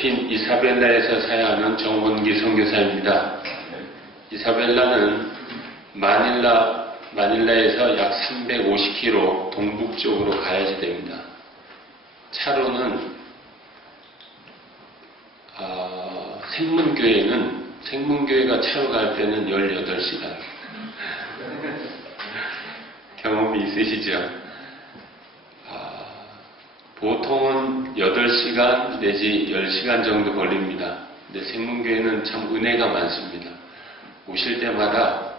필리핀 이사벨라에서 사역하는 정원기 선교사입니다. 이사벨라는 마닐라에서 약 350km 동북쪽으로 가야지 됩니다. 차로는 생문교회가 차로 갈 때는 18시간. 경험이 있으시죠? 보통은 8시간 내지 10시간 정도 걸립니다. 근데 생문교회는 참 은혜가 많습니다. 오실 때마다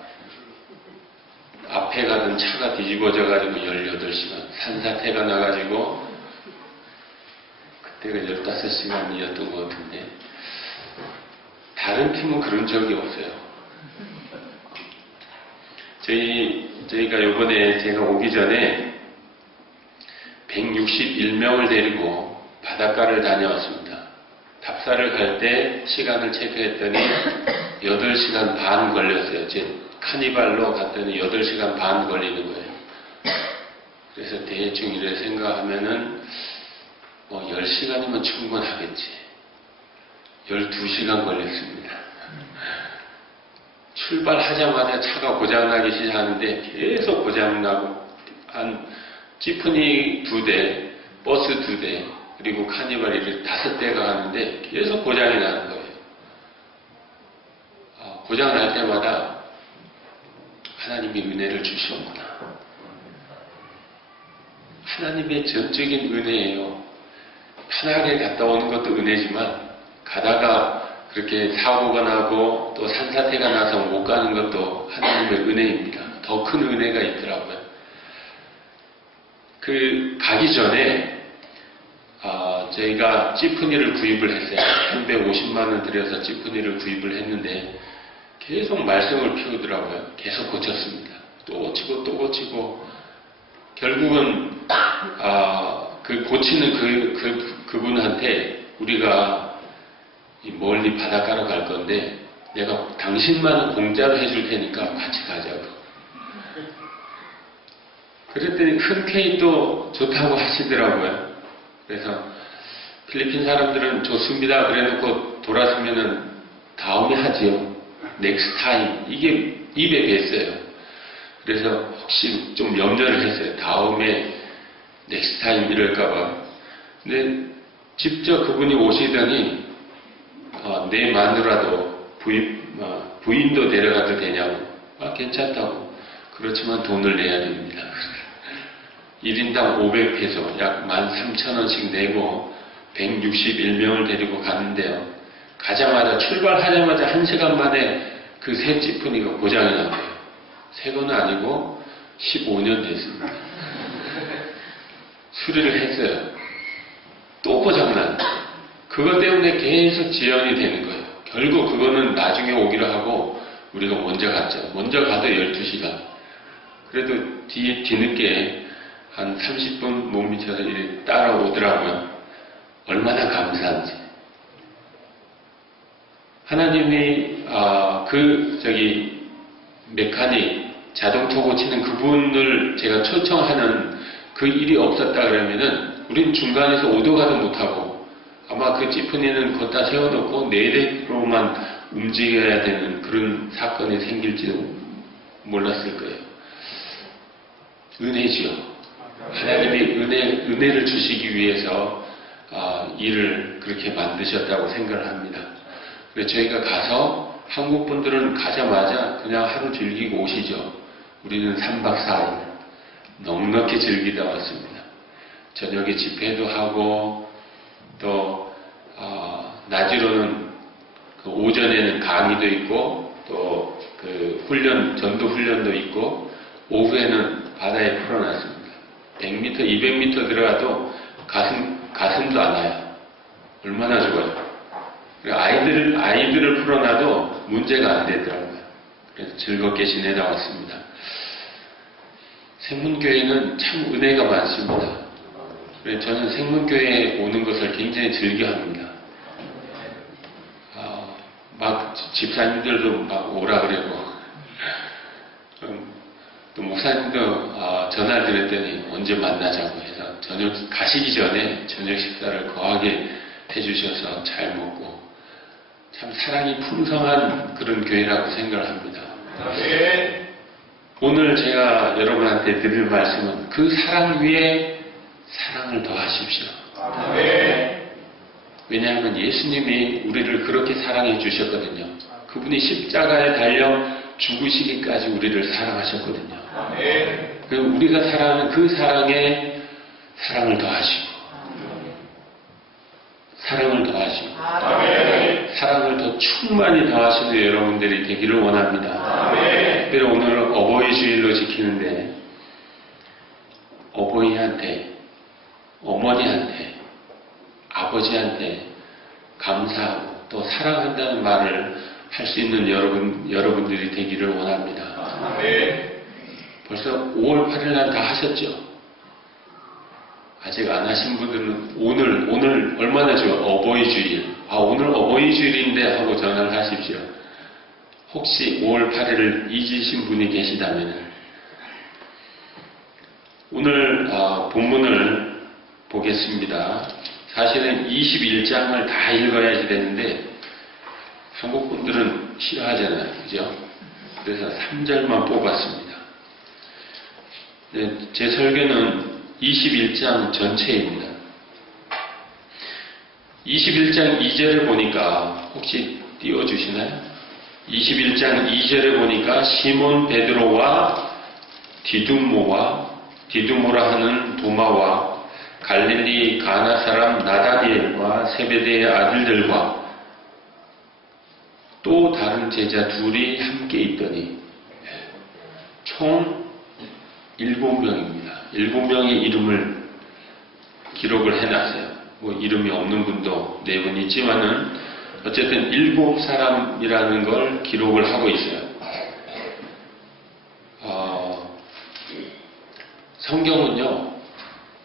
앞에 가는 차가 뒤집어져 가지고 18시간, 산사태가 나가지고 그때가 15시간이었던 것 같은데 다른 팀은 그런 적이 없어요. 저희가 요번에 제가 오기 전에 161명을 데리고 바닷가를 다녀왔습니다. 답사를 갈 때 시간을 체크했더니 8시간 반 걸렸어요. 제 카니발로 갔더니 8시간 반 걸리는 거예요. 그래서 대충 이래 생각하면은 10시간이면 충분하겠지. 12시간 걸렸습니다. 출발하자마자 차가 고장나기 시작하는데 계속 고장나고 지프니 2대, 버스 2대, 그리고 카니발 이렇게 5대가 가는데 계속 고장이 나는 거예요. 고장 날 때마다 하나님이 은혜를 주시는구나. 하나님의 전적인 은혜예요. 편하게 갔다 오는 것도 은혜지만 가다가 그렇게 사고가 나고 또 산사태가 나서 못 가는 것도 하나님의 은혜입니다. 더 큰 은혜가 있더라고요. 가기 전에 저희가 지프니를 구입을 했어요. 350만 원 들여서 지프니를 구입을 했는데 계속 말썽을 피우더라고요. 계속 고쳤습니다. 또 고치고 결국은 고치는 그분한테 우리가 멀리 바닷가로 갈 건데 내가 당신만은 공짜로 해줄 테니까 같이 가자고. 그랬더니 흔쾌히 또 좋다고 하시더라고요. 그래서 필리핀 사람들은 좋습니다 그래놓고 돌아서면은 다음에 하지요. next time. 이게 입에 뱄어요. 그래서 혹시 좀 염려를 했어요. 다음에 next time 이럴까봐. 근데 직접 그분이 오시더니 내 마누라도 부인도 데려가도 되냐고. 괜찮다고. 그렇지만 돈을 내야 됩니다. 1인당 500페소, 약 13,000원씩 내고 161명을 데리고 갔는데요. 출발하자마자 1시간 만에 그 새 지프니가 고장이 났어요. 새 거는 아니고 15년 됐습니다. 수리를 했어요. 또 고장난. 그것 때문에 계속 지연이 되는 거예요. 결국 그거는 나중에 오기로 하고 우리가 먼저 갔죠. 먼저 가도 12시간. 그래도 뒤늦게 한 30분 못 미쳐서 따라오더라고요. 얼마나 감사한지. 하나님이 메카닉 자동차 고치는 그분을 제가 초청하는 그 일이 없었다 그러면은 우린 중간에서 오도 가도 못하고 아마 그 지프니는 걷다 세워놓고 내대로만 움직여야 되는 그런 사건이 생길지도 몰랐을 거예요. 은혜지요. 하나님이 은혜를 주시기 위해서 일을 그렇게 만드셨다고 생각을 합니다. 그래서 저희가 가서 한국 분들은 가자마자 그냥 하루 즐기고 오시죠. 우리는 3박 4일 넉넉히 즐기다 왔습니다. 저녁에 집회도 하고 또 낮으로는 오전에는 강의도 있고 또 전도 훈련도 있고 오후에는 바다에 풀어놨습니다. 100m, 200m 들어가도 가슴도 안 와요. 얼마나 좋아요. 아이들을 풀어놔도 문제가 안 되더라고요. 그래서 즐겁게 지내다 왔습니다. 생문교회는 참 은혜가 많습니다. 그래서 저는 생문교회에 오는 것을 굉장히 즐겨합니다. 집사님들도 막 오라 그러고 또 목사님도 전화 드렸더니 언제 만나자고 해서 가시기 전에 저녁 식사를 거하게 해주셔서 잘 먹고 참 사랑이 풍성한 그런 교회라고 생각을 합니다. 오늘 제가 여러분한테 드릴 말씀은 그 사랑 위에 사랑을 더하십시오. 왜냐하면 예수님이 우리를 그렇게 사랑해 주셨거든요. 그분이 십자가에 달려 죽으시기까지 우리를 사랑하셨거든요. 우리가 사랑하는 그 사랑에 사랑을 더하시고 사랑을 더 충만히 더하시는 여러분들이 되기를 원합니다. 특별히 오늘 어버이 주일로 지키는데 어버이한테, 어머니한테, 아버지한테 감사하고 또 사랑한다는 말을 할 수 있는 여러분들이 되기를 원합니다. 벌써 5월 8일 날 다 하셨죠? 아직 안 하신 분들은 오늘 얼마나 좋아? 어버이 주일. 오늘 어버이 주일인데 하고 전화를 하십시오. 혹시 5월 8일을 잊으신 분이 계시다면 오늘 본문을 보겠습니다. 사실은 21장을 다 읽어야지 되는데 한국 분들은 싫어하잖아요. 그죠? 그래서 3절만 뽑았습니다. 네, 제 설교는 21장 전체입니다. 21장 2절을 보니까 혹시 띄워주시나요? 21장 2절에 보니까 시몬 베드로와 디두모라 하는 도마와 갈릴리 가나 사람 나다니엘과 세베대의 아들들과 또 다른 제자 둘이 함께 있더니 총 7명입니다. 7명의 이름을 기록을 해놨어요. 이름이 없는 분도 4분 있지만은 어쨌든 7사람이라는 걸 기록을 하고 있어요. 성경은요,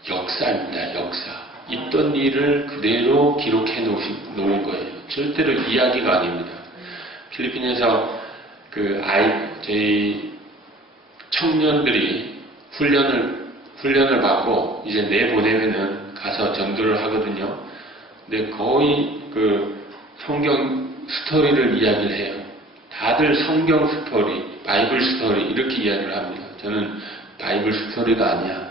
역사입니다. 역사. 있던 일을 그대로 기록해 놓은 거예요. 절대로 이야기가 아닙니다. 필리핀에서 저희 청년들이 훈련을 받고 이제 내보내면은 가서 전도를 하거든요. 근데 거의 성경 스토리를 이야기를 해요. 다들 성경 스토리, 바이블 스토리 이렇게 이야기를 합니다. 저는 바이블 스토리가 아니야.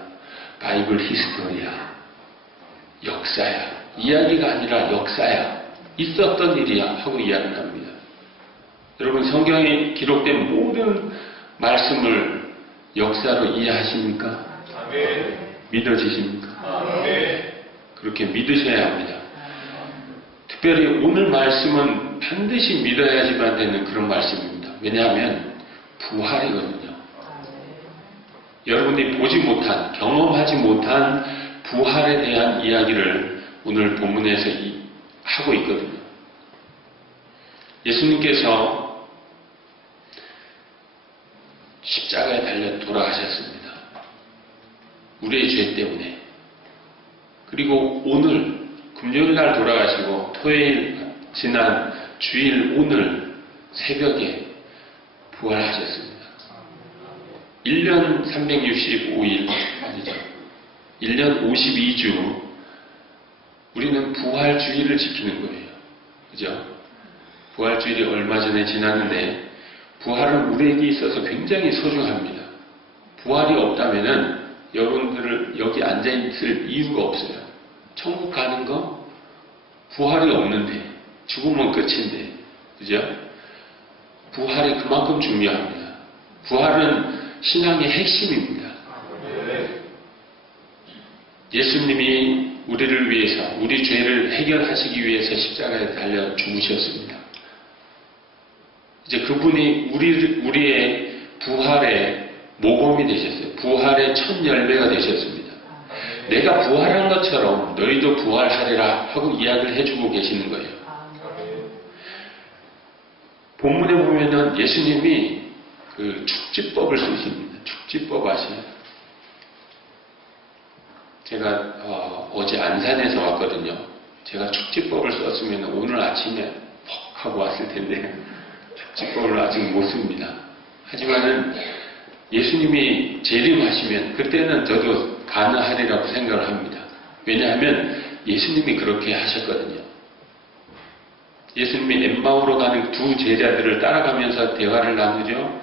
바이블 히스토리야. 역사야. 이야기가 아니라 역사야. 있었던 일이야. 하고 이야기를 합니다. 여러분 성경에 기록된 모든 말씀을 역사로 이해하십니까? 믿어지십니까? 그렇게 믿으셔야 합니다. 특별히 오늘 말씀은 반드시 믿어야지만 되는 그런 말씀입니다. 왜냐하면 부활이거든요. 여러분이 보지 못한, 경험하지 못한 부활에 대한 이야기를 오늘 본문에서 하고 있거든요. 예수님께서 십자가에 달려 돌아가셨습니다. 우리의 죄 때문에. 그리고 오늘 금요일 날 돌아가시고 토요일 지난 주일 오늘 새벽에 부활하셨습니다. 1년 365일 아니죠. 1년 52주 우리는 부활주일을 지키는 거예요. 그죠? 부활주일이 얼마 전에 지났는데 부활은 우리에게 있어서 굉장히 소중합니다. 부활이 없다면은 여러분들을 여기 앉아있을 이유가 없어요. 천국 가는 거 부활이 없는데 죽으면 끝인데 그죠? 부활이 그만큼 중요합니다. 부활은 신앙의 핵심입니다. 예수님이 우리를 위해서 우리 죄를 해결하시기 위해서 십자가에 달려 죽으셨습니다. 이제 그분이 우리의 부활의 모범이 되셨어요. 부활의 첫 열매가 되셨습니다. 내가 부활한 것처럼 너희도 부활하리라 하고 이야기를 해주고 계시는 거예요. 본문에 보면은 예수님이 그 축지법을 쓰십니다. 축지법 아시나요? 제가 어제 안산에서 왔거든요. 제가 축지법을 썼으면 오늘 아침에 퍽 하고 왔을 텐데 축지법을 아직 못 씁니다. 하지만은 예수님이 재림하시면 그때는 저도 가능하리라고 생각을 합니다. 왜냐하면 예수님이 그렇게 하셨거든요. 예수님이 엠마오로 가는 두 제자들을 따라가면서 대화를 나누죠.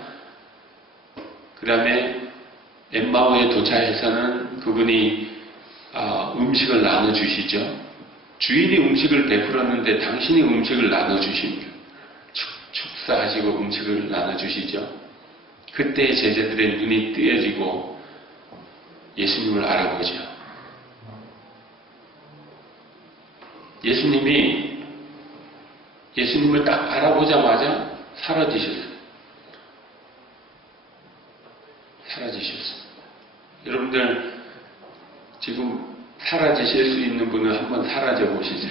그 다음에 엠마오에 도착해서는 그분이 음식을 나눠주시죠. 주인이 음식을 베풀었는데 당신이 음식을 나눠주십니다. 축사하시고 음식을 나눠주시죠. 그때 제자들의 눈이 뜨여지고 예수님을 알아보죠. 예수님을 딱 알아보자마자 사라지셨어요. 여러분들 지금 사라지실 수 있는 분은 한번 사라져 보시죠.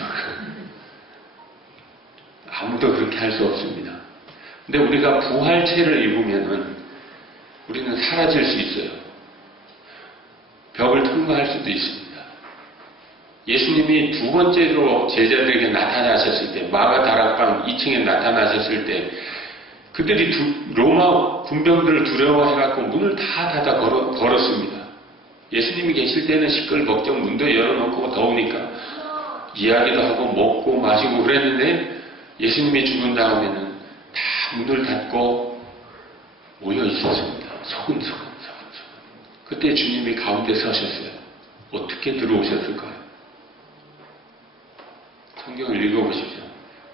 아무도 그렇게 할 수 없습니다. 근데 우리가 부활체를 입으면은 우리는 사라질 수 있어요. 벽을 통과할 수도 있습니다. 예수님이 두 번째로 제자들에게 나타나셨을 때, 마가 다락방 2층에 나타나셨을 때, 그들이 로마 군병들을 두려워해갖고 문을 다 닫아 걸었습니다. 예수님이 계실 때는 시끌벅적 문도 열어놓고 더우니까 이야기도 하고 먹고 마시고 그랬는데, 예수님이 죽은 다음에는 다 문을 닫고 모여 있었습니다. 소근소근. 그때 주님이 가운데 서셨어요. 어떻게 들어오셨을까요? 성경을 읽어보십시오.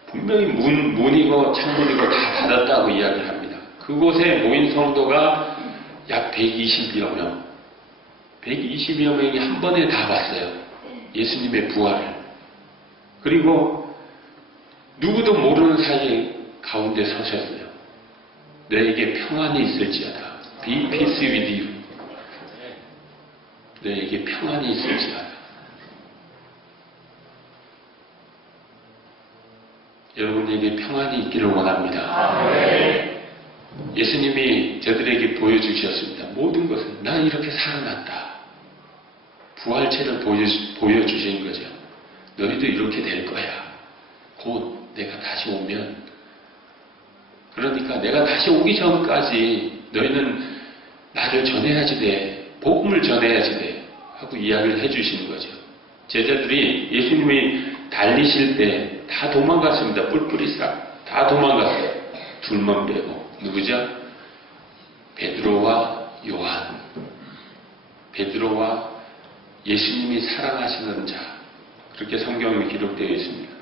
분명히 문이고 창문이고 다 닫았다고 이야기를 합니다. 그곳에 모인 성도가 약 120여 명. 120여 명이 한 번에 다 봤어요. 예수님의 부활을. 그리고 누구도 모르는 사이에 가운데 서셨어요. 너에게 평안이 있을지어다. Be peace with you. 너에게 평안이 있을지어다. 여러분에게 평안이 있기를 원합니다. 예수님이 저들에게 보여주셨습니다. 모든 것을. 난 이렇게 살아났다. 부활체를 보여주신 거죠. 너희도 이렇게 될 거야. 곧 내가 다시 오면. 그러니까 내가 다시 오기 전까지 너희는 나를 전해야지 돼. 복음을 전해야지 돼. 하고 이야기를 해주시는 거죠. 제자들이 예수님이 달리실 때 다 도망갔습니다. 뿔뿔이 싹 다 도망갔어요. 둘만 빼고. 누구죠? 베드로와 요한. 베드로와 예수님이 사랑하시는 자. 그렇게 성경에 기록되어 있습니다.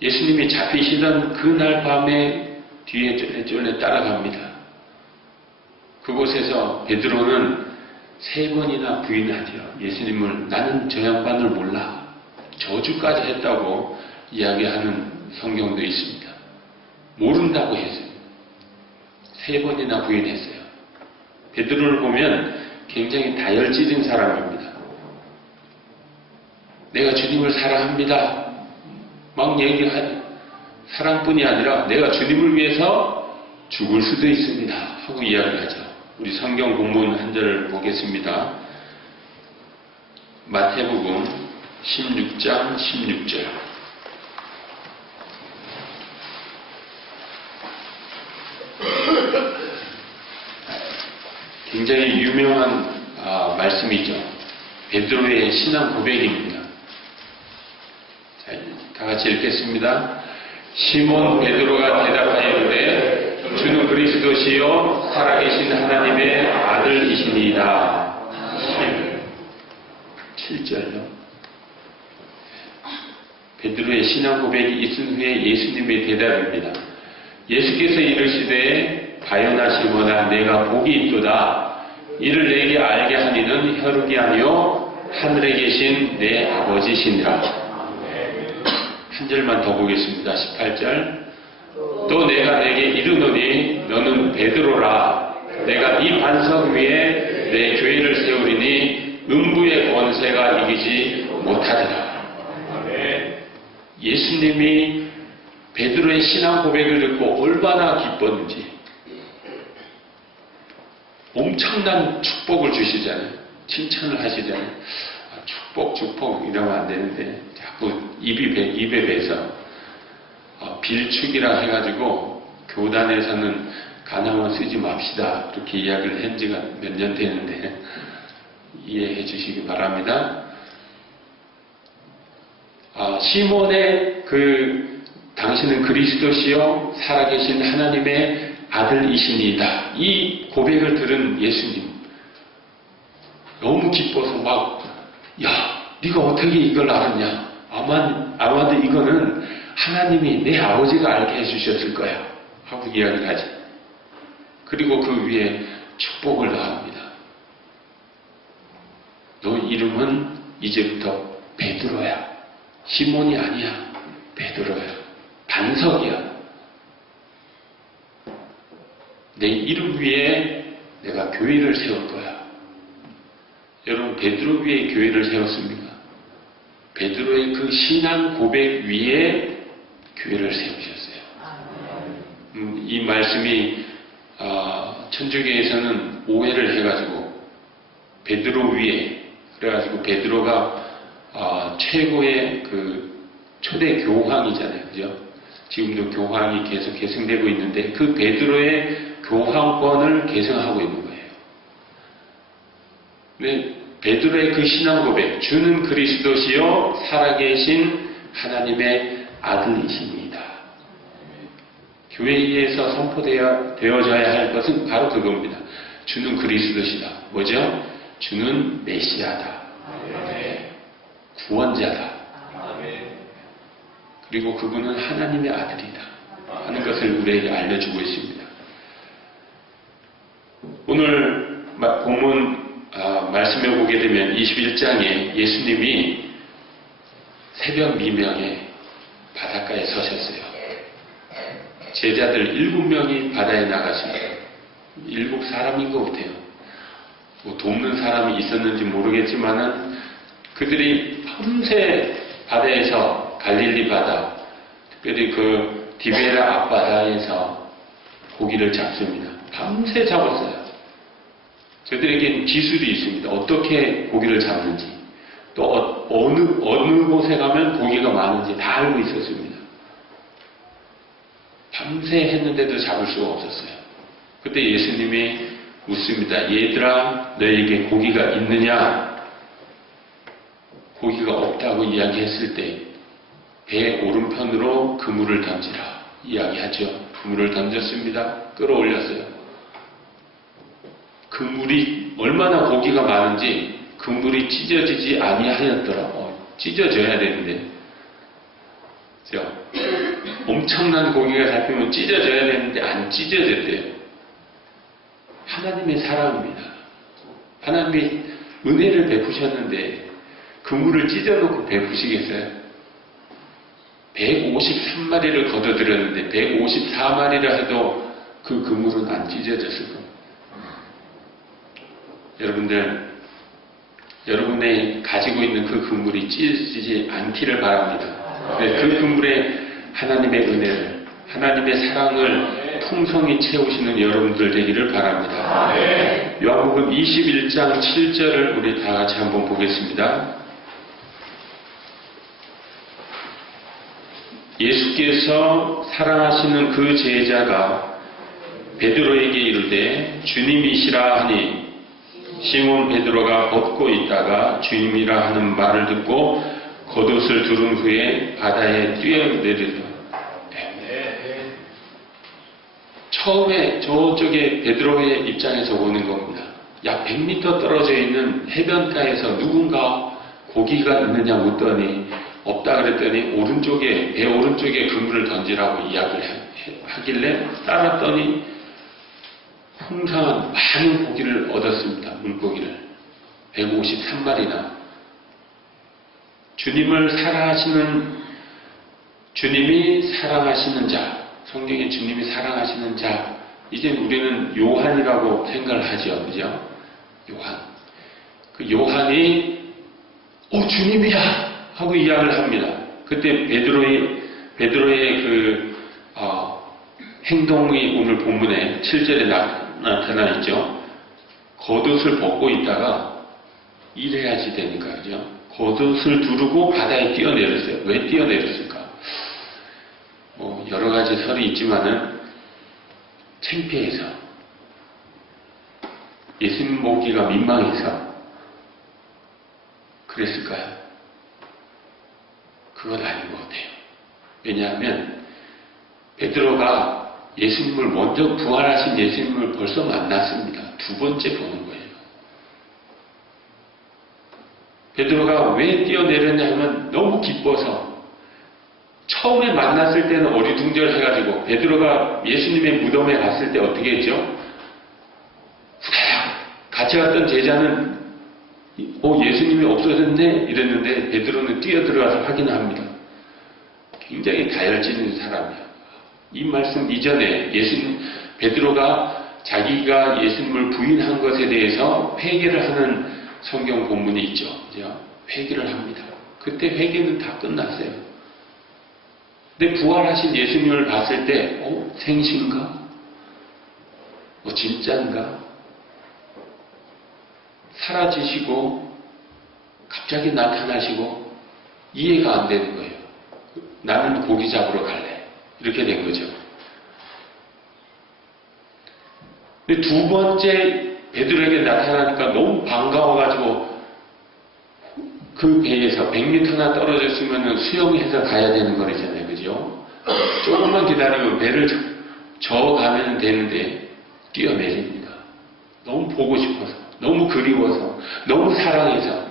예수님이 잡히시던 그날 밤에 뒤에 쫄래 따라갑니다. 그곳에서 베드로는 3번이나 부인하죠. 예수님을. 나는 저 양반을 몰라. 저주까지 했다고 이야기하는 성경도 있습니다. 모른다고 했어요. 3번이나 부인했어요. 베드로를 보면 굉장히 다혈질인 사람입니다. 내가 주님을 사랑합니다. 막 얘기하죠. 사랑뿐이 아니라 내가 주님을 위해서 죽을 수도 있습니다. 하고 이야기하죠. 우리 성경 본문 한 절을 보겠습니다. 마태복음 16장 16절. 굉장히 유명한 말씀이죠. 베드로의 신앙 고백입니다. 자, 다 같이 읽겠습니다. 시몬 베드로가 대답하여 이르되 주는 그리스도시요 살아계신 하나님의 아들이시니이다. 7절요. 베드로의 신앙 고백이 있은 후에 예수님의 대답입니다. 예수께서 이르시되 바요나 시몬아 내가 복이 있도다. 이를 내게 알게 하니는 혈육이 아니요 하늘에 계신 내 아버지시니라. 한 절만 더 보겠습니다. 18절. 또 내가 내게 이르노니 너는 베드로라. 내가 이 반석 위에 내 교회를 세우리니 음부의 권세가 이기지 못하리라. 예수님이 베드로의 신앙 고백을 듣고 얼마나 기뻤는지. 엄청난 축복을 주시잖아요. 칭찬을 하시잖아요. 축복 이러면 안 되는데 자꾸 입에 배서 빌축이라 해가지고 교단에서는 가나만 쓰지 맙시다. 그렇게 이야기를 한 지가 몇 년 되는데 이해해 주시기 바랍니다. 시몬의 그 당신은 그리스도시요 살아계신 하나님의 아들이시니이다. 이 고백을 들은 예수님 너무 기뻐서 야, 네가 어떻게 이걸 알았냐? 아마도 이거는 하나님이 내 아버지가 알게 해주셨을 거야 하고 이야기를 하지. 그리고 그 위에 축복을 더합니다. 너 이름은 이제부터 베드로야. 시몬이 아니야. 베드로야. 반석이야. 내 이름 위에 내가 교회를 세울 거야. 여러분, 베드로 위에 교회를 세웠습니까? 베드로의 그 신앙 고백 위에 교회를 세우셨어요. 이 말씀이 천주교에서는 오해를 해가지고 베드로 위에 그래가지고 베드로가 최고의 그 초대 교황이잖아요, 그죠? 지금도 교황이 계속 계승되고 있는데 그 베드로의 교황권을 계승하고 있는 거예요. 근데 베드로의 그 신앙 고백, 주는 그리스도시요 살아계신 하나님의 아들이십니다. 교회에서 선포되어져야 할 것은 바로 그겁니다. 주는 그리스도시다. 뭐죠? 주는 메시아다. 구원자다. 그리고 그분은 하나님의 아들이다 하는 것을 우리에게 알려주고 있습니다. 오늘 본문 말씀해 보게 되면 21장에 예수님이 새벽 미명에 바닷가에 서셨어요. 제자들 7명이 바다에 나가십니다. 7사람인 것 같아요. 뭐 돕는 사람이 있었는지 모르겠지만은 그들이 밤새 바다에서 갈릴리 바다, 특별히 그 디베라 앞바다에서 고기를 잡습니다. 밤새 잡았어요. 저들에게는 기술이 있습니다. 어떻게 고기를 잡는지, 또 어느 곳에 가면 고기가 많은지 다 알고 있었습니다. 밤새 했는데도 잡을 수가 없었어요. 그때 예수님이 묻습니다. 얘들아, 너에게 고기가 있느냐? 고기가 없다고 이야기했을 때 배 오른편으로 그물을 던지라 이야기하죠. 그물을 던졌습니다. 끌어올렸어요. 그물이 얼마나 고기가 많은지 그물이 찢어지지 아니하였더라고. 찢어져야 되는데, 그죠? 엄청난 고기가 잡히면 찢어져야 되는데 안 찢어졌대요. 하나님의 사랑입니다. 하나님이 은혜를 베푸셨는데 그물을 찢어놓고 베푸시겠어요? 153마리를 걷어들였는데 154마리라 해도 그 그물은 안 찢어졌을 겁니다. 여러분들, 여러분의 가지고 있는 그 그물이 찢어지지 않기를 바랍니다. 그 그물에 하나님의 은혜를, 하나님의 사랑을 풍성히 채우시는 여러분들 되기를 바랍니다. 요한복음 21장 7절을 우리 다 같이 한번 보겠습니다. 예수께서 사랑하시는 그 제자가 베드로에게 이르되 주님이시라 하니 시몬 베드로가 벗고 있다가 주님이라 하는 말을 듣고 겉옷을 두른 후에 바다에 뛰어내리더라. 처음에 저쪽에 베드로의 입장에서 보는 겁니다. 약 100m 떨어져 있는 해변가에서 누군가 고기가 있느냐 묻더니 없다 그랬더니 오른쪽에, 배 오른쪽에 그물을 던지라고 이야기를 하길래 따랐더니 풍성한 많은 고기를 얻었습니다. 물고기를 153마리나. 주님이 사랑하시는 자, 성경에 주님이 사랑하시는 자, 이제 우리는 요한이라고 생각을 하죠. 그죠? 요한. 그 요한이 주님이야 하고 이야기를 합니다. 그때 베드로의 그 행동이 오늘 본문에 7절에 나타나 있죠. 겉옷을 벗고 있다가 일해야지 되니까, 그죠? 겉옷을 두르고 바다에 뛰어내렸어요. 왜 뛰어내렸을까? 여러 가지 설이 있지만은 창피해서, 예수님 보기가 민망해서 그랬을까요? 그건 아닌 것 같아요. 왜냐하면 베드로가 예수님을 먼저 부활하신 예수님을 벌써 만났습니다. 두 번째 보는 거예요. 베드로가 왜 뛰어내렸냐 하면 너무 기뻐서 처음에 만났을 때는 어리둥절해가지고 베드로가 예수님의 무덤에 갔을 때 어떻게 했죠? 후다닥 같이 갔던 제자는 예수님이 없어졌네 이랬는데 베드로는 뛰어들어가서 확인합니다. 굉장히 다혈질인 사람이야. 이 말씀 이전에 베드로가 자기가 예수님을 부인한 것에 대해서 회개를 하는 성경 본문이 있죠. 그죠? 회개를 합니다. 그때 회개는 다 끝났어요. 근데 부활하신 예수님을 봤을 때, 생신가? 진짠가? 사라지시고, 갑자기 나타나시고, 이해가 안 되는 거예요. 나는 고기 잡으러 갈래. 이렇게 된 거죠. 근데 두 번째 베드로에게 나타나니까 너무 반가워가지고 그 배에서 100m나 떨어졌으면 수영해서 가야 되는 거잖아요. 그죠? 조금만 기다리면 배를 저어가면 되는데 뛰어내립니다. 너무 보고 싶어서, 너무 그리워서, 너무 사랑해서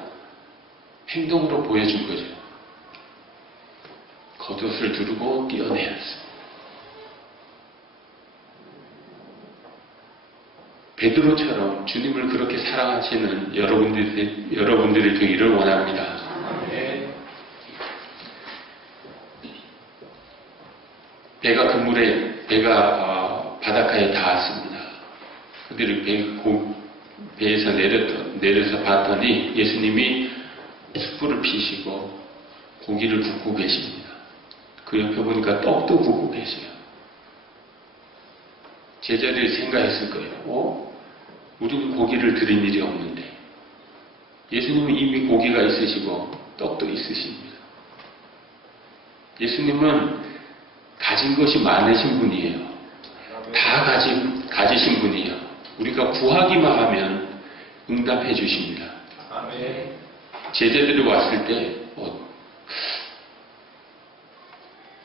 행동으로 보여준 거죠. 겉옷을 두르고 뛰어내렸습니다. 베드로처럼 주님을 그렇게 사랑하시는 여러분들이 되기를 원합니다. 배가 바닷가에 닿았습니다. 그들이 배에서 내려서 봤더니 예수님이 숯불을 피시고 고기를 굽고 계십니다. 그 옆에 보니까 떡도 굽고 계세요. 제자들이 생각했을 거예요. 우리는 고기를 드린 일이 없는데 예수님은 이미 고기가 있으시고 떡도 있으십니다. 예수님은 가진 것이 많으신 분이에요. 다 가지신 분이에요. 우리가 구하기만 하면 응답해 주십니다. 제자들이 왔을 때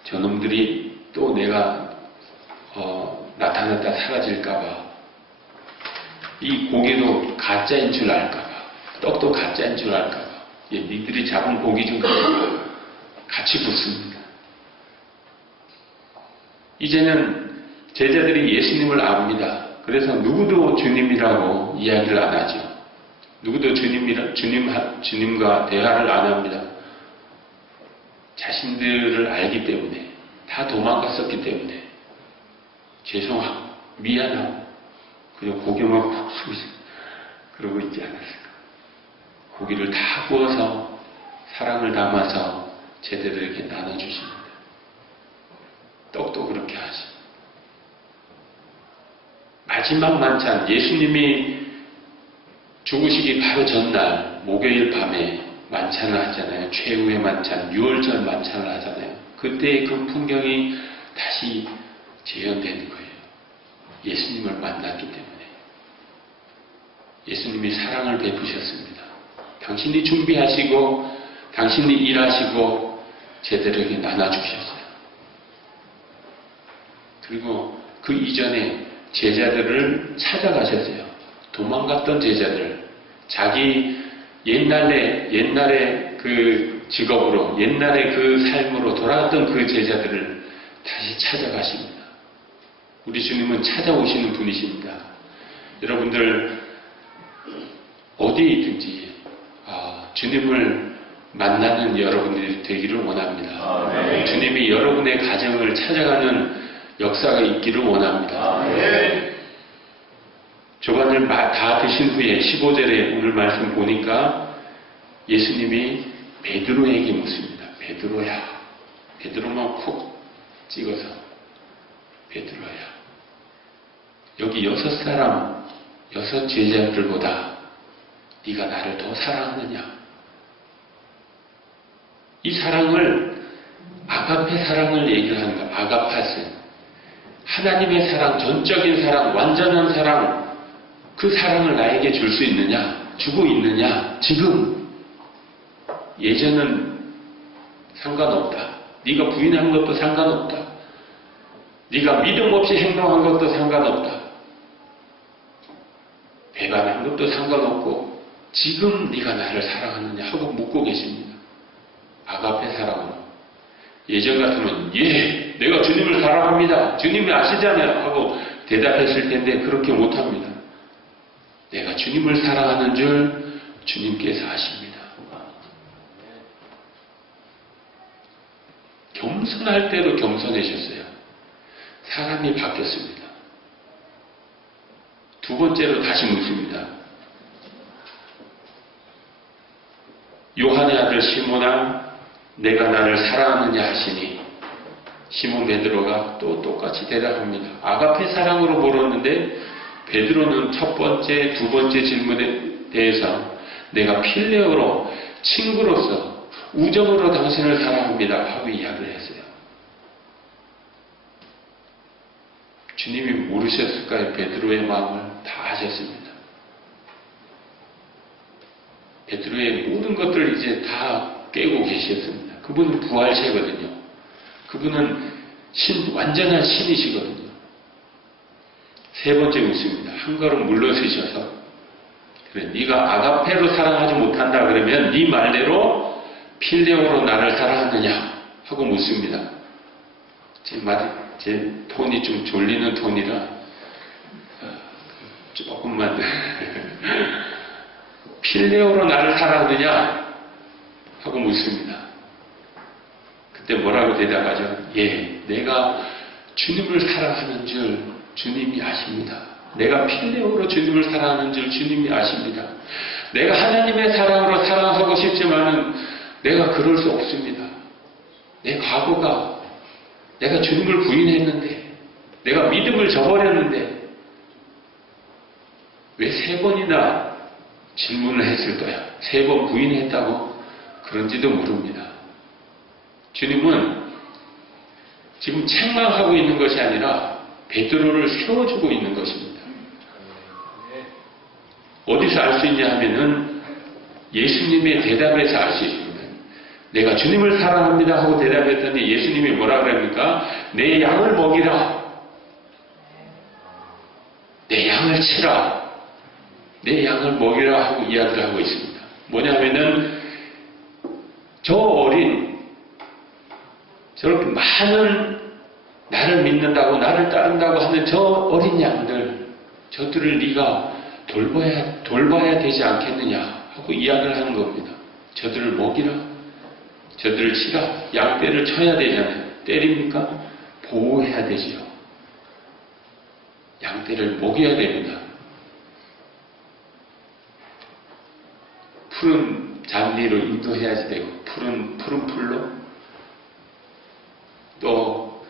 저놈들이 또 내가 나타났다 사라질까봐 이 고기도 가짜인 줄 알까봐 떡도 가짜인 줄 알까봐 니들이 잡은 고기 좀 가지고 같이 붙습니다. 이제는 제자들이 예수님을 압니다. 그래서 누구도 주님이라고 이야기를 안 하죠. 누구도 주님과 대화를 안 합니다. 자신들을 알기 때문에 다 도망갔었기 때문에 죄송하고 미안하고 그냥 고기만 푹 쏘고 그러고 있지 않았을까. 고기를 다 구워서 사랑을 담아서 제자들에게 나눠주십니다. 떡도 그렇게 하죠. 마지막 만찬, 예수님이 죽으시기 바로 전날 목요일 밤에 만찬을 하잖아요. 최후의 만찬, 6월절 만찬을 하잖아요. 그때 그 풍경이 다시 재현되는 거예요. 예수님을 만났기 때문에. 예수님이 사랑을 베푸셨습니다. 당신이 준비하시고 당신이 일하시고 제자들에게 나눠주셨어요. 그리고 그 이전에 제자들을 찾아가셨어요. 도망갔던 제자들, 자기 옛날에 그 직업으로, 옛날에 그 삶으로 돌아갔던 그 제자들을 다시 찾아가십니다. 우리 주님은 찾아오시는 분이십니다. 여러분들 어디에 있든지 주님을 만나는 여러분들이 되기를 원합니다. 주님이 여러분의 가정을 찾아가는 역사가 있기를 원합니다. 조반을 다 드신 후에 15절에 오늘 말씀 보니까 예수님이 베드로에게 묻습니다. 베드로야. 베드로만 콕 찍어서 베드로야. 여기 6 제자들보다 네가 나를 더 사랑하느냐? 이 사랑을 아가페 사랑을 얘기하는 거야. 아가파스. 하나님의 사랑, 전적인 사랑, 완전한 사랑, 그 사랑을 나에게 줄 수 있느냐? 주고 있느냐? 지금. 예전은 상관없다. 네가 부인한 것도 상관없다. 네가 믿음 없이 행동한 것도 상관없다. 배반한 것도 상관없고 지금 네가 나를 사랑하느냐 하고 묻고 계십니다. 아가페 사랑으로. 예전 같으면 예, 내가 주님을 사랑합니다. 주님이 아시잖아요 하고 대답했을 텐데 그렇게 못합니다. 내가 주님을 사랑하는 줄 주님께서 아십니다. 겸손할 때도 겸손해졌어요. 사람이 바뀌었습니다. 두 번째로 다시 묻습니다. 요한의 아들 시몬아 내가 나를 사랑하느냐 하시니 시몬 베드로가 또 똑같이 대답합니다. 아가페 사랑으로 물었는데 베드로는 첫 번째, 두 번째 질문에 대해서 내가 필레오로 친구로서 우정으로 당신을 사랑합니다 하고 이야기를 했어요. 주님이 모르셨을까요? 베드로의 마음을 다 아셨습니다. 베드로의 모든 것들을 이제 다 깨고 계셨습니다. 그분은 부활체거든요. 그분은 완전한 신이시거든요. 세 번째 묻습니다. 한 걸음 물러서셔서 그래, 네가 아가페로 사랑하지 못한다 그러면 네 말대로 필레오로 나를 사랑하느냐 하고 묻습니다. 제 톤이 좀 졸리는 톤이라 조금만 필레오로 나를 사랑하느냐 하고 묻습니다. 그때 뭐라고 대답하죠? 예, 내가 주님을 사랑하는 줄 주님이 아십니다. 내가 필레오로 주님을 사랑하는 줄 주님이 아십니다. 내가 하나님의 사랑으로 사랑하고 싶지만은 내가 그럴 수 없습니다. 내 과거가 내가 주님을 부인했는데 내가 믿음을 저버렸는데 왜 세 번이나 질문을 했을까요? 세 번 부인했다고? 그런지도 모릅니다. 주님은 지금 책망하고 있는 것이 아니라 베드로를 세워주고 있는 것입니다. 어디서 알 수 있냐 하면은 예수님의 대답에서 알 수 있습니다. 내가 주님을 사랑합니다 하고 대답했더니 예수님이 뭐라 그럽니까? 내 양을 먹이라. 내 양을 치라. 내 양을 먹이라 하고 이야기를 하고 있습니다. 뭐냐면은 저 어린 저렇게 많은 나를 믿는다고 나를 따른다고 하는 저 어린 양들 저들을 네가 돌봐야 되지 않겠느냐 하고 이야기를 하는 겁니다. 저들을 먹이라. 저들을 치라. 양떼를 쳐야 되잖아요. 때립니까? 보호해야 되지요. 양떼를 먹여야 됩니다. 푸른 잔디로 인도해야지 되고 푸른 풀로 또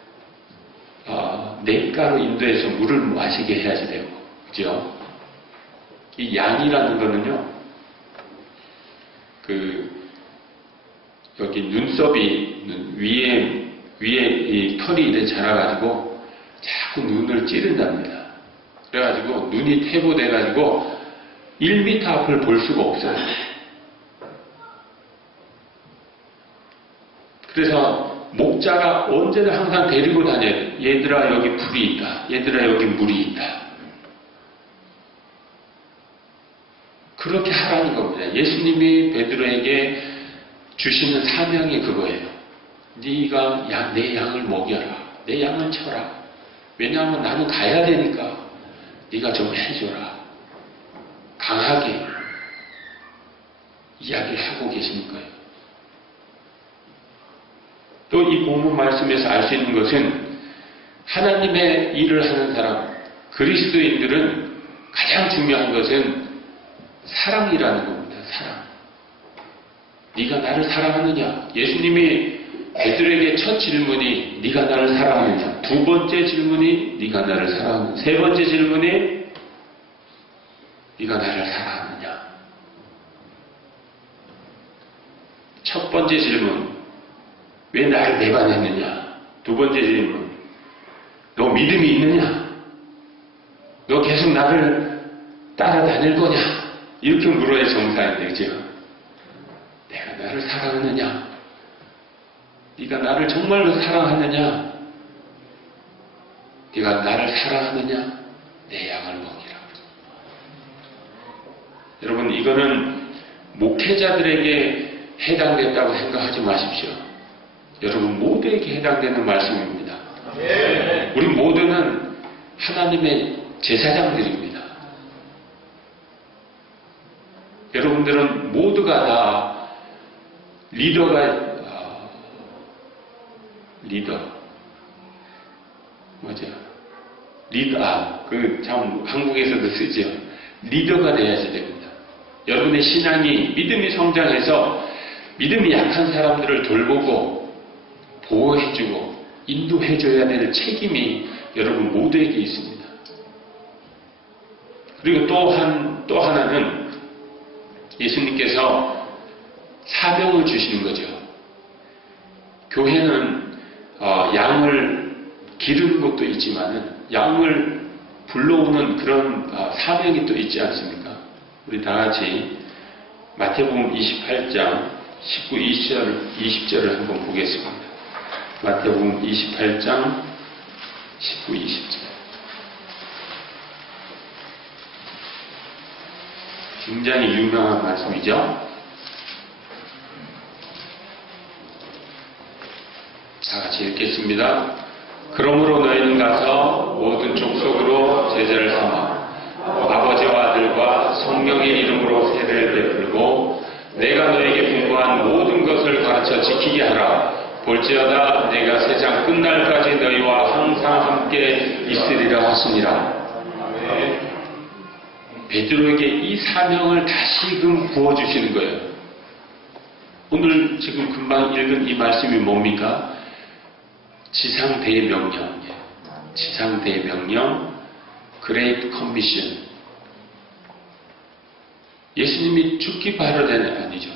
냇가로 인도해서 물을 마시게 해야지 되고 그죠? 이 양이라는 거는요 여기 눈썹이 위에 이 털이 이렇게 자라가지고 자꾸 눈을 찌른답니다. 그래가지고 눈이 퇴보돼가지고 1m 앞을 볼 수가 없어요. 그래서 목자가 언제나 항상 데리고 다녀요. 얘들아 여기 불이 있다. 얘들아 여기 물이 있다. 그렇게 하라는 겁니다. 예수님이 베드로에게 주시는 사명이 그거예요. 네가 내 양을 먹여라. 내 양을 쳐라. 왜냐하면 나는 가야 되니까 네가 좀 해줘라. 강하게 이야기를 하고 계시는 거예요. 또 이 본문 말씀에서 알 수 있는 것은 하나님의 일을 하는 사람, 그리스도인들은 가장 중요한 것은 사랑이라는 겁니다. 사랑. 네가 나를 사랑하느냐? 예수님이 베드로에게 첫 질문이 네가 나를 사랑하느냐? 두 번째 질문이 네가 나를 사랑하느냐? 세 번째 질문이 네가 나를 사랑하느냐? 첫 번째 질문 왜 나를 배반했느냐? 두 번째 질문 너 믿음이 있느냐? 너 계속 나를 따라다닐 거냐? 이렇게 물어야 정상인데 그죠? 내가 나를 사랑하느냐? 네가 나를 정말로 사랑하느냐? 네가 나를 사랑하느냐? 내 양을 먹이라. 여러분, 이거는 목회자들에게 해당됐다고 생각하지 마십시오. 여러분 모두에게 해당되는 말씀입니다. 우리 모두는 하나님의 제사장들입니다. 여러분들은 모두가 다 리더 참 한국에서도 쓰죠. 리더가 되어야 됩니다. 여러분의 신앙이 믿음이 성장해서 믿음이 약한 사람들을 돌보고 보호해주고 인도해줘야 될 책임이 여러분 모두에게 있습니다. 그리고 또 하나는 예수님께서 사명을 주시는 거죠. 교회는 양을 기르는 것도 있지만은 양을 불러오는 그런 사명이 또 있지 않습니까? 우리 다 같이 마태복음 28장 19, 20절을 한번 보겠습니다. 마태복음 28장 19, 20절. 굉장히 유명한 말씀이죠. 다 같이 읽겠습니다. 그러므로 너희는 가서 모든 족속으로 제자를 삼아 아버지와 아들과 성령의 이름으로 세례를 베풀고 내가 너에게 분부한 모든 것을 가르쳐 지키게 하라. 볼지어다 내가 세상 끝날까지 너희와 항상 함께 있으리라 하시니라. 베드로에게 이 사명을 다시금 부어주시는 거예요. 오늘 지금 금방 읽은 이 말씀이 뭡니까? 지상대명령, Great Commission. 예수님이 죽기 바로 전에 아니죠.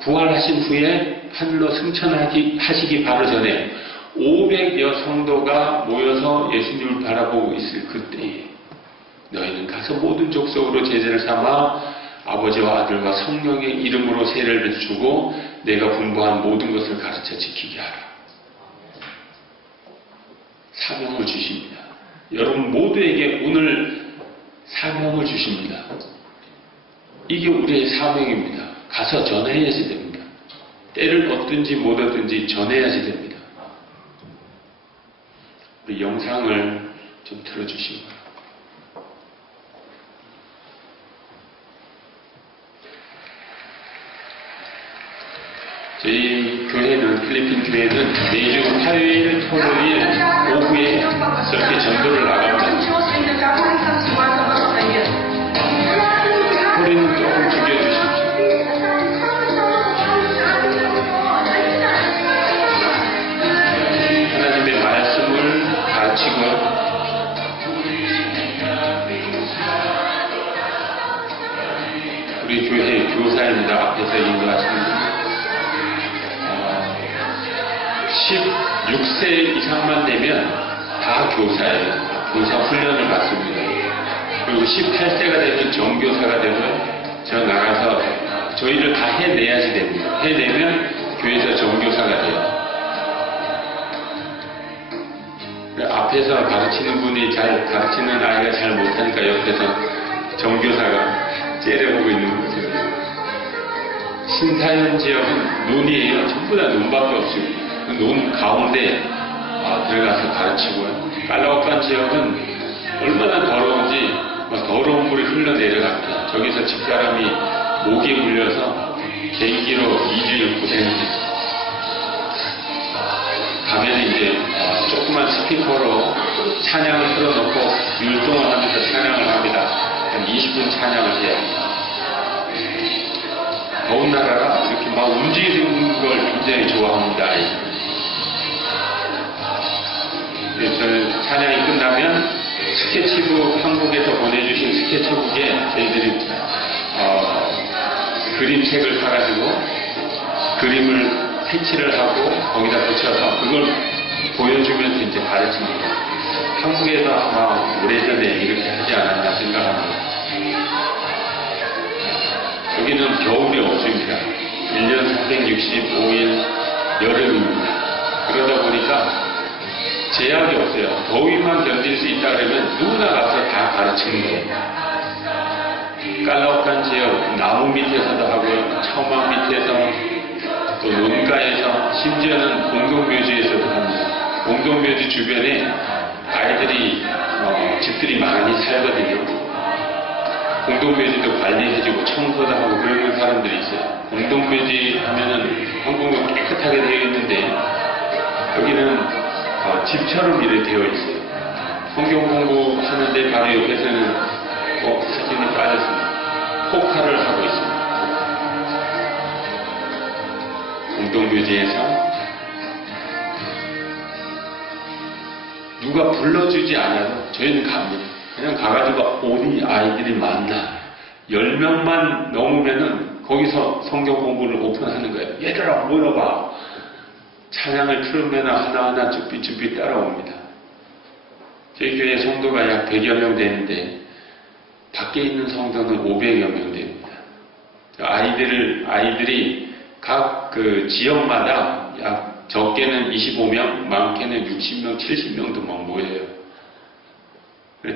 부활하신 후에 하늘로 승천하시기 바로 전에 500여 성도가 모여서 예수님을 바라보고 있을 그때에 너희는 가서 모든 족속으로 제자를 삼아 아버지와 아들과 성령의 이름으로 세례를 주고 내가 분부한 모든 것을 가르쳐 지키게 하라. 사명을 주십니다. 여러분 모두에게 오늘 사명을 주십니다. 이게 우리의 사명입니다. 가서 전해야지 됩니다. 때를 얻든지 못 얻든지 전해야지 됩니다. 우리 영상을 좀 틀어주시기 바랍니다. 저희 교회는, 필리핀 교회는 매주 화요일, 토요일 오후에 저렇게 전도를 나갑니다. 소리는 조금 죽여주십시오. 하나님의 말씀을 가르치고 우리 교회 교사입니다. 앞에서 인도하시는 16세 이상만 되면 다 교사예요. 교사 훈련을 받습니다. 그리고 18세가 되면 정교사가 되고요. 저 나가서 저희를 다 해내야지 됩니다. 해내면 교회에서 정교사가 돼요. 앞에서 가르치는 분이 가르치는 아이가 잘 못하니까 옆에서 정교사가 째려보고 있는 거죠. 신사현 지역은 논이에요. 전부 다 논밖에 없습니다. 그 논 가운데 들어가서 가르치고요. 깔라오판 지역은 얼마나 더러운지 더러운 물이 흘러내려갑니다. 저기서 집사람이 모기에 물려서 개인기로 2주일 고생했어요. 가면 이제 조그만 스피커로 찬양을 틀어놓고 율동을 하면서 찬양을 합니다. 한 20분 찬양을 해야 합니다. 더운 나라라 이렇게 막 움직이는 걸 굉장히 좋아합니다. 저는 찬양이 끝나면 스케치북, 한국에서 보내주신 스케치북에 저희들이 그림책을 사가지고 그림을 색칠을 하고 거기다 붙여서 그걸 보여주면서 이제 가르칩니다. 한국에서 아마 오래전에 이렇게 하지 않았나 생각합니다. 여기는 겨울이 없습니다. 1년 365일 여름입니다. 그러다 보니까 제약이 없어요. 더위만 견딜 수 있다 그러면 누구나 가서 다 가르치는 거예요. 깔라옥한 지역 나무 밑에서도 하고요. 처막 밑에서 또 논가에서 심지어는 공동묘지에서도 합니다. 공동묘지 주변에 아이들이 집들이 많이 살거든요. 공동묘지도 관리해주고 청소도 하고 그러는 사람들이 있어요. 공동묘지 하면은 한국은 깨끗하게 되어 있는데 여기는 집처럼 이렇게 되어 있어요. 성경 공부하는데 바로 옆에서는 사진이 빠졌습니다. 포카를 하고 있습니다. 공동묘지에서 누가 불러주지 않아도 저희는 갑니다. 그냥 가가지고 어디 아이들이 많나 10명만 넘으면은 거기서 성경 공부를 오픈하는 거예요. 얘들아 모여봐. 찬양을 틀으면 하나하나 쭈삣쭈삣 따라옵니다. 저희 교회 성도가 약 100여 명 되는데 밖에 있는 성도는 500여 명 됩니다. 아이들이 각 그 지역마다 약 적게는 25명, 많게는 60명, 70명도 막 모여요.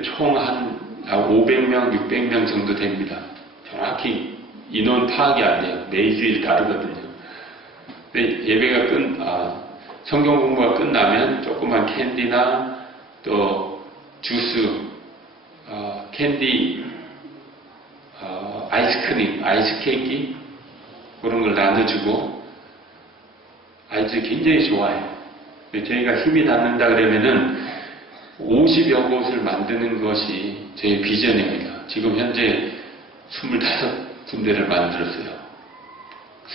총 한 500명, 600명 정도 됩니다. 정확히 인원 파악이 안 돼요. 매주일 다르거든요. 근데 예배가 성경 공부가 끝나면 조그만 캔디나 또 주스, 캔디, 아이스크림, 아이스케이크 그런 걸 나눠주고 아이들이 굉장히 좋아해요. 저희가 힘이 닿는다 그러면은 50여 곳을 만드는 것이 저희 비전입니다. 지금 현재 25군데를 만들었어요.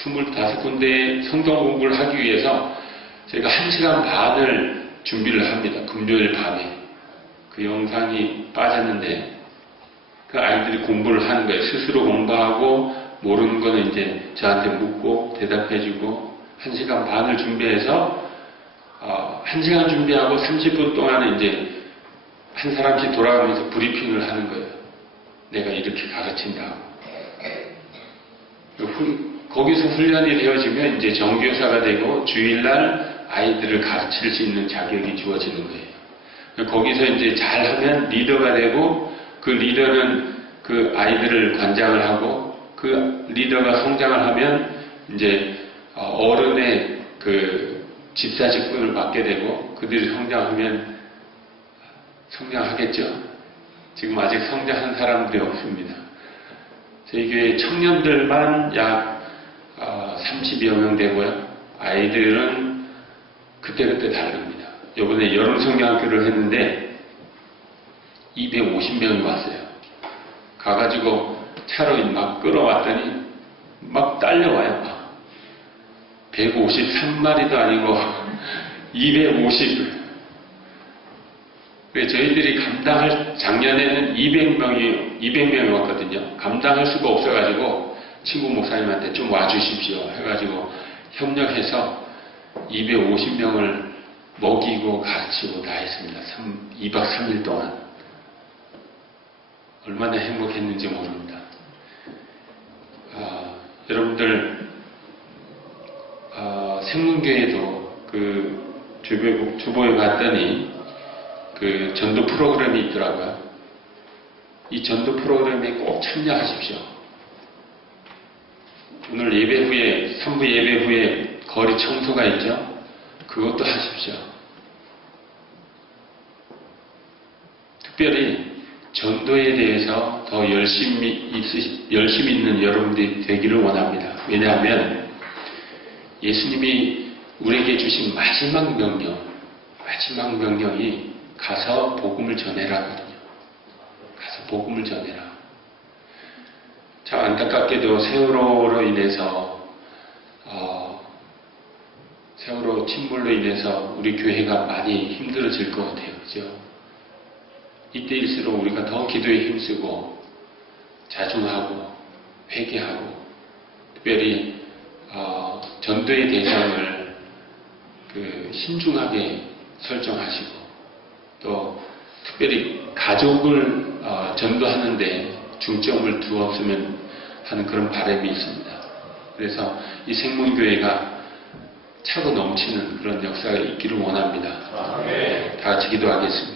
25군데의 성경 공부를 하기 위해서 저희가 1시간 반을 준비를 합니다. 금요일 밤에. 그 영상이 빠졌는데 그 아이들이 공부를 하는 거예요. 스스로 공부하고 모르는 거는 이제 저한테 묻고 대답해주고 1시간 반을 준비해서 1시간 준비하고 30분 동안은 이제 한 사람씩 돌아가면서 브리핑을 하는 거예요. 내가 이렇게 가르친다고. 거기서 훈련이 되어지면 이제 정교사가 되고 주일날 아이들을 가르칠 수 있는 자격이 주어지는 거예요. 거기서 이제 잘하면 리더가 되고 그 리더는 그 아이들을 관장을 하고 그 리더가 성장을 하면 이제 어른의 그 집사 직분을 맡게 되고 그들이 성장하면 성장하겠죠. 지금 아직 성장한 사람들이 없습니다. 저희 교회 청년들만 약 30여 명 되고요. 아이들은 그때그때 다릅니다. 이번에 여름 성경학교를 했는데 250명이 왔어요. 가가지고 차로 막 끌어왔더니 막 딸려와요. 막 153마리도 아니고 250. 저희들이 작년에는 200명이 왔거든요. 감당할 수가 없어가지고 친구 목사님한테 좀 와주십시오 해가지고 협력해서 250명을 먹이고 가르치고 다 했습니다. 2박 3일 동안. 얼마나 행복했는지 모릅니다. 여러분들 생문교회도 그 주보에 갔더니 그 전도 프로그램이 있더라고요. 이 전도 프로그램에 꼭 참여하십시오. 오늘 예배 후에 3부 예배 후에 거리 청소가 있죠. 그것도 하십시오. 특별히 전도에 대해서 더 열심히 있는 여러분들이 되기를 원합니다. 왜냐하면 예수님이 우리에게 주신 마지막 명령이 가서 복음을 전해라거든요. 가서 복음을 전해라. 참 안타깝게도 세월호로 인해서 세월호 침몰로 인해서 우리 교회가 많이 힘들어질 것 같아요. 그죠? 이때일수록 우리가 더 기도에 힘쓰고 자중하고 회개하고 특별히 전도의 대상을 신중하게 설정하시고 또 특별히 가족을 전도하는데 중점을 두었으면 하는 그런 바람이 있습니다. 그래서 이 생문교회가 차고 넘치는 그런 역사가 있기를 원합니다. 다 같이 기도하겠습니다.